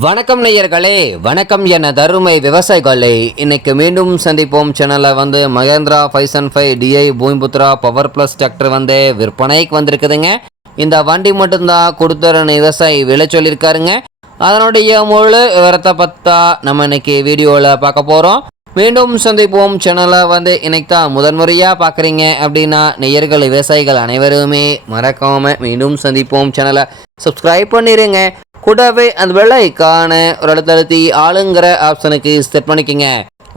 வணக்கம் நேயர்களே வணக்கம் என தருமை விவசாயிகளே இன்னைக்கு மீண்டும் சந்திப்போம். சேனலில் வந்து Mahindra five and five DI Bhoomiputra power plus tractor வந்து விற்பனைக்கு வந்திருக்குதுங்க. இந்த வண்டி மட்டும்தான் கொடுத்துற விவசாயி விலை சொல்லியிருக்காருங்க. அதனுடைய முழு விவரத்தை பார்த்தா நம்ம இன்னைக்கு வீடியோவில் பார்க்க போகிறோம் மீண்டும் சந்திப்போம். சேனலை வந்து இன்னைக்கு தான் முதன்முறையாக பார்க்குறீங்க அப்படின்னா நெய்யர்கள் விவசாயிகள் அனைவருமே மறக்காமல் மீண்டும் சந்திப்போம். சேனலை சப்ஸ்கிரைப் பண்ணிடுங்க கூடவே அந்த வெள்ளை ஐக்கான ஒரு இடத்தழுத்தி ஆளுங்கிற ஆப்ஷனுக்கு செட் பண்ணிக்கோங்க.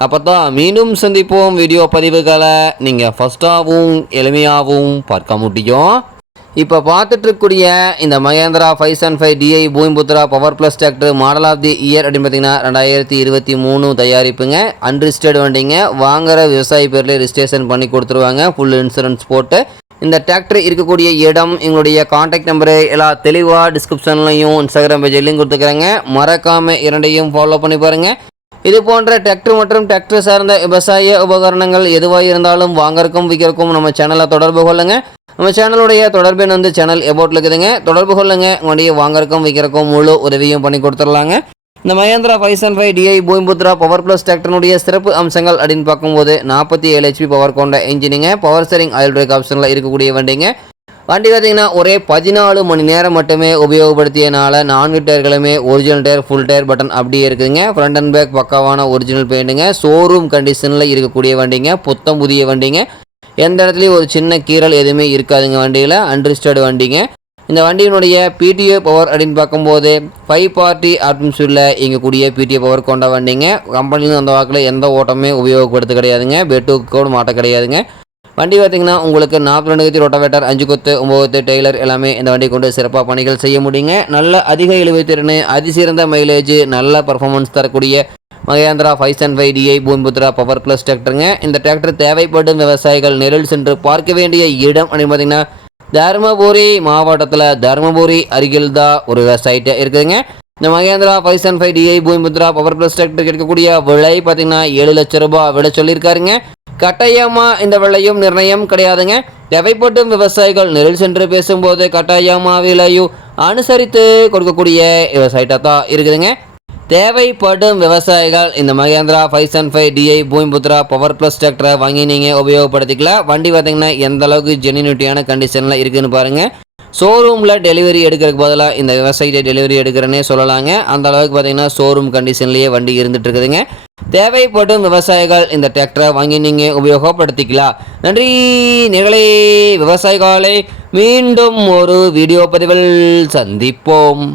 அப்போ தான் மீண்டும் சந்திப்போம் வீடியோ பதிவுகளை. நீங்கள் ஃபஸ்ட்டாகவும் எளிமையாகவும் பார்க்க முடியும். இப்போ பார்த்துட்டு இருக்கக்கூடிய இந்த Mahindra five seven five DI Bhoomiputra power plus tractor model of the year அப்படின்னு பார்த்தீங்கன்னா ரெண்டாயிரத்தி இருபத்தி மூணு தயாரிப்புங்க. அன்ரிஜிஸ்டர்டு வண்டிங்க. வாங்குற விவசாயி பேரில் ரிஜிஸ்ட்ரேஷன் பண்ணி கொடுத்துருவாங்க. ஃபுல் இன்சூரன்ஸ் போட்டு இந்த டிராக்டர் இருக்கக்கூடிய இடம் எங்களுடைய காண்டாக்ட் நம்பரு எல்லாம் தெளிவாக டிஸ்கிரிப்ஷன்லையும் இன்ஸ்டாகிராம் பேஜ்லையும் கொடுத்துக்கிறேங்க. மறக்காமல் இரண்டையும் ஃபாலோ பண்ணி பாருங்கள் இது போன்ற டிராக்டர் மற்றும் டிராக்டர் சார்ந்த விவசாய உபகரணங்கள் எதுவாக இருந்தாலும் வாங்கறக்கும் விற்கிறக்கும் நம்ம சேனலை தொடர்பு கொள்ளுங்கள் நம்ம சேனலுடைய தொடர்பு வந்து சேனல் எபோட்டில் இருக்குதுங்க. தொடர்பு கொள்ளுங்க. உங்களுடைய வாங்கறக்கும் விற்கிறக்கும் முழு உதவியும் பண்ணி கொடுத்துடலாங்க. இந்த Mahindra five seven five DI Bhoomiputra power plus டிராக்டருடைய சிறப்பு அம்சங்கள் அப்படின்னு பார்க்கும்போது நாற்பத்தி ஏழு ஹெச்பி பவர் கொண்ட இன்ஜினிங்க பவர் ஸ்டரிங் ஆயில் பிரேக் ஆப்ஷனில் இருக்கக்கூடிய வண்டிங்க. வண்டி பார்த்தீங்கன்னா ஒரே பதினாலு மணி நேரம் மட்டுமே உபயோகப்படுத்தியனால நான்கு டயர்களுமே original tyre full tyre button அப்படியே இருக்குதுங்க. ஃப்ரண்ட் அண்ட் பேக் பக்காவான ஒரிஜினல் பெயிண்ட்டுங்க ஷோரூம் கண்டிஷனில் இருக்கக்கூடிய வண்டிங்க. புத்தம் புதிய வண்டிங்க. எந்த இடத்துலையும் ஒரு சின்ன கீறல் எதுவுமே இருக்காதுங்க வண்டியில். அன்ரிஸ்டர்டு வண்டிங்க. இந்த வண்டியினுடைய பிடிஓ பவர் அப்படின்னு பார்க்கும்போது ஃபைவ் பார்ட்டி ஆப்ஷன்ஸில் இங்கக்கூடிய பிடிஓ பவர் கொண்ட வண்டிங்க. கம்பெனிலேருந்து அந்த வாக்கில் எந்த ஓட்டமே உபயோகப்படுத்த கிடையாதுங்க. பெட்டுக்கோடு மாட்ட கிடையாதுங்க. வண்டி பார்த்தீங்கன்னா உங்களுக்கு நாற்பது ரெண்டு கத்தி ரொட்டவேட்டர் அஞ்சு கொத்து ஒம்பது டெய்லர் எல்லாமே இந்த வண்டி கொண்டு சிறப்பாக பணிகள் செய்ய முடியுங்க. நல்ல அதிக இழுவைத்திறன் அதிசிறந்த மைலேஜ் நல்ல பர்ஃபார்மன்ஸ் தரக்கூடிய Mahindra five seven five DI Bhoomiputra power plus டிராக்டருங்க இந்த டிராக்டர் தேவைப்படும் விவசாயிகள் நேரில் சென்று பார்க்க வேண்டிய இடம் அப்படின்னு பார்த்தீங்கன்னா தருமபுரி மாவட்டத்தில் தருமபுரி அருகில் தான் ஒரு சைட்டு இருக்குதுங்க. இந்த Mahindra five seven five DI Bhoomiputra power plus tractor கிடைக்கக்கூடிய விலை பார்த்தீங்கன்னா ஏழு லட்ச ரூபாய் விலை சொல்லியிருக்காருங்க. கட்டாயமாக இந்த விலையும் நிர்ணயம் கிடையாதுங்க. தேவைப்படும் விவசாயிகள் நெல் சென்று பேசும்போது கட்டாயமாக விலையும் அனுசரித்து கொடுக்கக்கூடிய விவசாயிட்ட தான் இருக்குதுங்க. தேவைப்படும் விவசாயிகள் இந்த Mahindra five seven five DI Bhoomiputra power plus டிராக்டரை வாங்கி நீங்கள் உபயோகப்படுத்திக்கலாம். வண்டி பார்த்தீங்கன்னா எந்த அளவுக்கு ஜெனினிட்டியான கண்டிஷனில் இருக்குதுன்னு பாருங்கள் ஷோரூமில் டெலிவரி எடுக்கிறதுக்கு பதிலாக இந்த விவசாயிகிட்ட டெலிவரி எடுக்கிறேன்னே சொல்லலாங்க. அந்த அளவுக்கு பார்த்தீங்கன்னா ஷோரூம் கண்டிஷன்லேயே வண்டி இருந்துட்டு இருக்குதுங்க. தேவைப்படும் விவசாயிகள் இந்த டிராக்டரை வாங்கி நீங்கள் உபயோகப்படுத்திக்கலாம். நன்றி நிகழே விவசாயிகளை மீண்டும் ஒரு வீடியோ பதிவில் சந்திப்போம்.